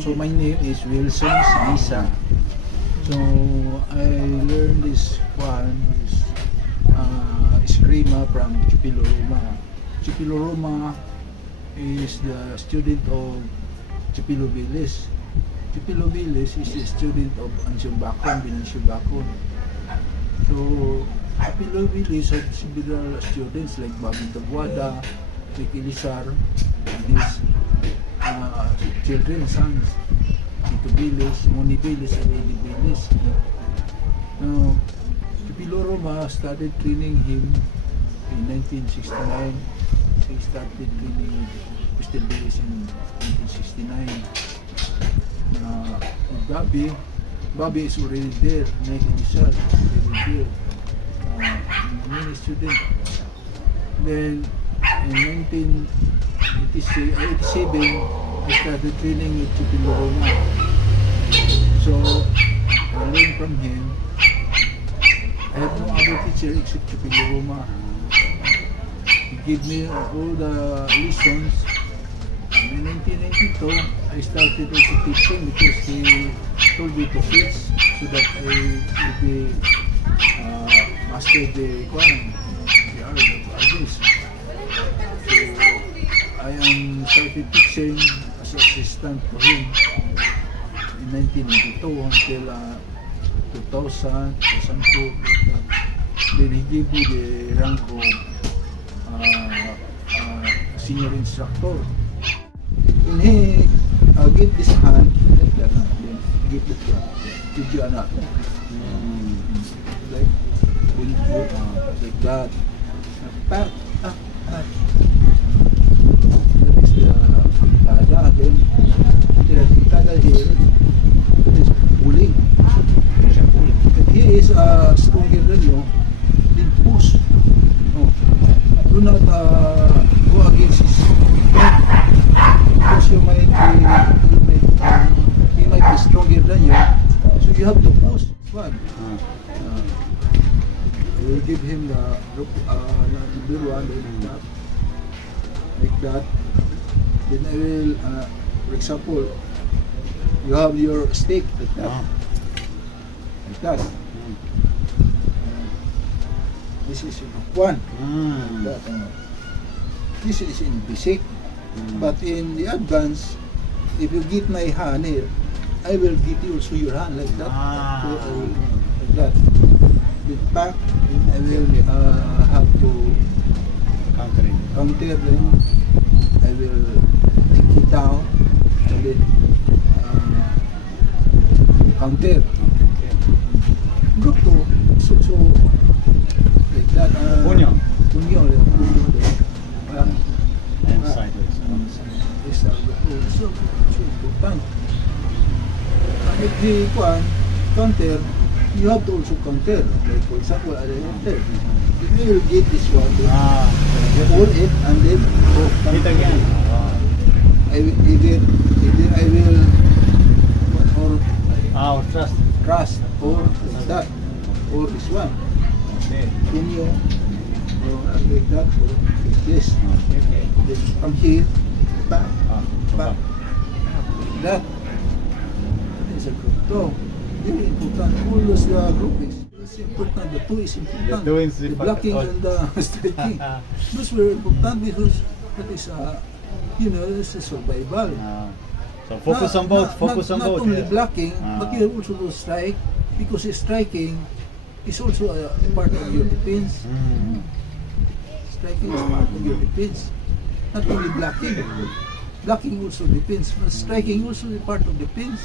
So my name is Wilson Lisa. So I learned this one is Eskrima from Chipilo Roma. Chipilo Roma is the student of Chipilo Viles. Chipilo Viles is a student of Ansyong Bacon, Binansyong Bacon. So Chipilo Viles had several students like Bobby Tabuada, Ricky Lizar, these children, sons, Tito Viles, Moni Viles, and Eddie Viles. Now, Chipilo Roma started training him in 1969. He started training Mr. Viles in 1969. Bobby is already there, Nike Lizar, already there, many students. Then in 1987, I started training with Chipilo Roma. So I learned from him. I have no other teacher except Chipilo Roma. He gave me all the lessons. In 1992, I started also teaching because he told me to teach so that I would be master the art of artists. So I am started teaching as assistant for him in 1992 until 2000, 2002. Then he gave me the rank of senior instructor. When he give this hand, like that, then give it to Jana. Like that. That is the tada. Then the tada here is pulling. If he is stronger than you, then push. No, do not go against his strength. Because he might be stronger than you, so you have to push. One. I will give him the blue one like that. Then I will, for example, you have your stick like that. Like that. This is one. Like that. This is in basic. But in the advance, if you get my hand here, I will get you also your hand like that. So I will, like that. With back, I will have to counter, then I will take it down and then counter. Group 2, so like that. Punyo. And sideways. This is so important. If he counter, you have to also counter. Like for example, I counter. If you will get this one, hold it and then hit again. I will or trust or that or this one. Then you like that or like this. Then from here back, like that. That is a group 2. Very important. All those groupings. It's important. The 2 is important. The blocking and the striking. Those were important because that is it's a survival. So focus on both. Focus on both. Not only blocking, but you also do strike because striking is also a part of your defense. Striking is part of your defense. Not only blocking. Blocking also defense, but striking also is part of defense.